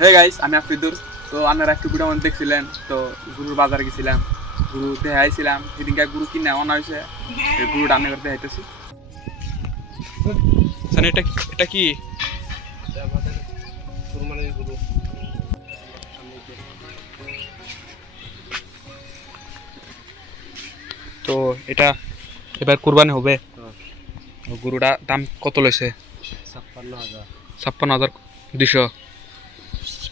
Hey guys, আমি আফ্রিদুর। তো আপনারা একটু ভিডিও মধ্যে দেখছিলেন তো গুরুর বাজারে গেছিলাম, গুরু দেখাইছিলাম সেদিনকার গুরু কিনে আনা হয়েছে। এই গুরু রান্না করতে দেখাইতেছি। এটা এটা কি? আমাদের কুরবানির গরু সামনে যে তো এটা এবার কুরবানি হবে। হ্যাঁ, গরুটা দাম কত লইছে? 56,000 56,200।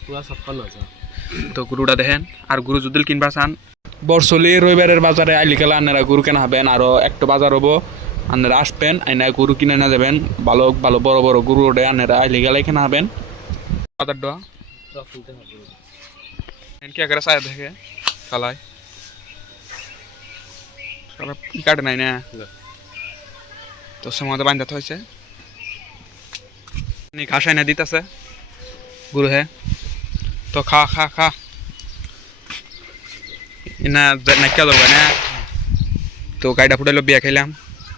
পুরা 56,000। তো গরুটা দেখেন। আর গরু যদি কিনবা চান, বরসলি রবিবারের বাজারে আইলি গেলে আপনারা গরু কেনা হবেন। আরও একটু বাজার হবো, আপনারা আসবেন, আইনা গরু কিনে না যাবেন। ভালো ভালো বড় বড় গরু ওঠে, আপনারা আইলি গেলে কেনা হবেন। বাজার দেওয়া কিনতে হবে। কি করে চায় দেখে চালায়, সারা ই কাটে নাই না। তো সে মধ্যে বান্ধাতে হয়েছে, ঘাস আইনা দিতেছে গরু হে। তো খা খা খা না নাইকা দরকার না। তো গাড়িটা ফুটাইলো, বিয়া খাইলাম।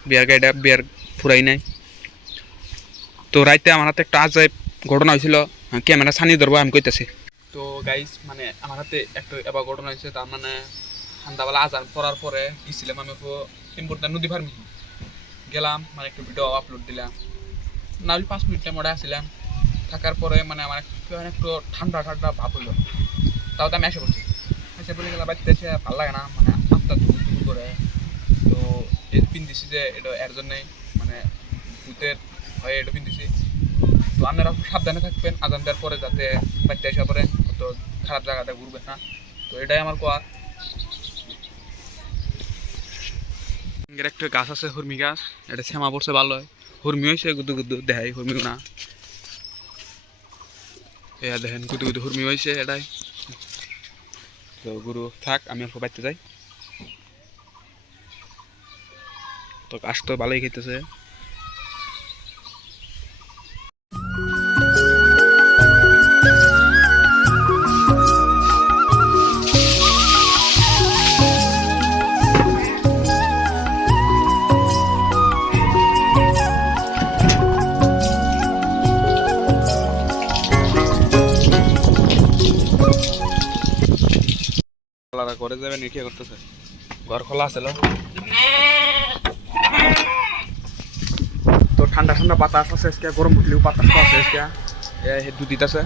বিয়ার গাড়িটা বিয়ার ফুরাই নাই। তো রাইতে আমার হাতে একটা আজাইব ঘটনা হয়েছিল, ক্যামেরা ছানি ধরবো আমি কইতেছি। তো গাইস মানে আমার হাতে একটা এবার ঘটনা হয়েছে। তার মানে সন্ধ্যাবেলা আজান পড়ার পরে গেছিলাম আমি ইম্পর্টেন্ট নদী ফার্মি গেলাম, মানে একটু ভিডিও আপলোড দিলাম। না হলে 5 মিনিট টাইম ওটা আসছিলাম। থাকার পরে মানে আমার একটু ঠান্ডা ঠান্ডা ভাব হলো। তাও তো আমি এসে পড়ছি। এসে পড়ে গেলাম বাড়িতে, এসে ভালো লাগে না, মানে আত্মা ধুল ধুল করে। তো এই পিন্দিছি যে এটা এর জন্যই, মানে ভূতের হয়ে এটা পিন্দিছি। তো আপনারা খুব সাবধানে থাকবেন আজান দেওয়ার পরে, যাতে বাড়িতে এসে পড়ে তো খারাপ জায়গাতে ঘুরবেন না। তো এটাই আমার কোয়া। একটা গাছ আছে হুর্মি গাছ, এটা শ্যামা পড়ছে ভালো হয়। হুর্মি হয়েছে গুদু গুদু দেখাই, হুর্মি না এয়া দেখেন গুদু গুদু হুর্মি হয়েছে এটাই। তো গুরু থাক, আমি অল্প বাড়তে যাই। তো গাছ তো ভালোই খেতেছে। ঘরে যাবেন কি করতেছে? ঘর খোলা আছে। তো ঠান্ডা ঠান্ডা বাতাস আছে, আজকে গরম উঠলেও বাতাস আছে আজকে। দুদিত আছে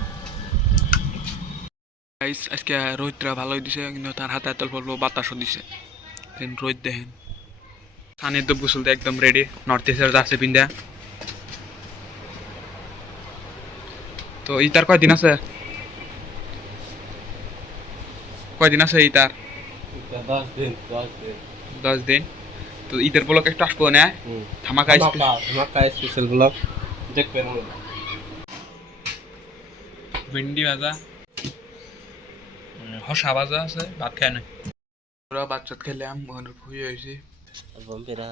আজকে। রোদটা ভালোই দিছে, কিন্তু তার হাতে এত অল্প বাতাসও দিছে। রোদ দেখেন। সানির তো গোসলতে একদম রেডি, নর্থ ইস্টের জার্সি পিন্ধা। তো ইতার কয়দিন আছে? কয়দিন আছে ইতার? 10 দিন 10 দিন। 10 দিন। তো ঈদের ব্লক একটু আসবো না, ধামাকা ধামাকা স্পেশাল ব্লগ দেখবেন। ভিন্ডি ভাজা, হসা ভাজা আছে, ভাত খায় নাই। ওরা বাচ্চাত খেলাম, ভুই হয়েছি। বম্বেরা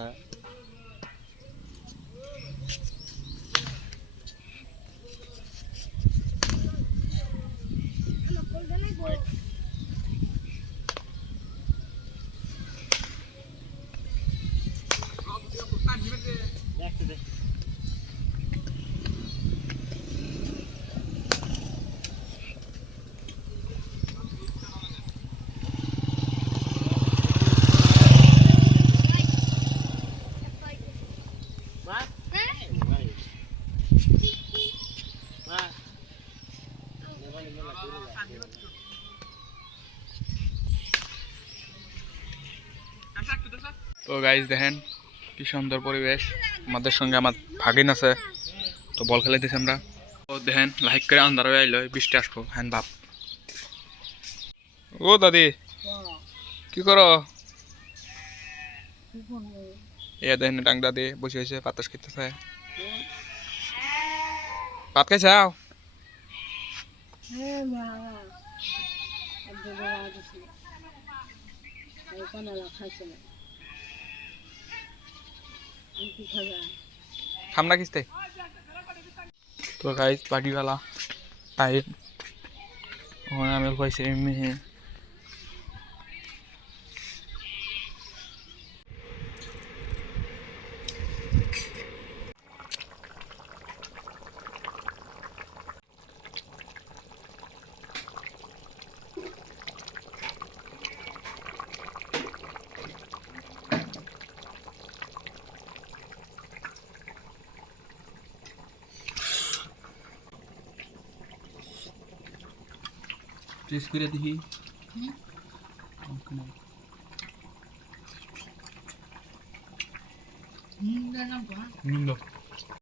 তো গাইজ দেখেন কি সুন্দর পরিবেশ। আমাদের সঙ্গে আমার ভাগিন আছে, তো বল খেলাইতেছি আমরা। তো দেখেন লাইক করে আন্ধার হয়ে আইলো, বৃষ্টি আসবো হ্যান ভাব। ও দাদি কি করো? এ দেখেন ডাং দাদি বসে হয়েছে, বাতাস খেতেছে। ভাত খাইছে আও? খাম না কিস্তে। তো গাইজ বাড়িওয়ালা টাইম ওখানে আমি পাইছি এমনি। টেস্ট করে দেখি হুম, জানা বা। নুন দাও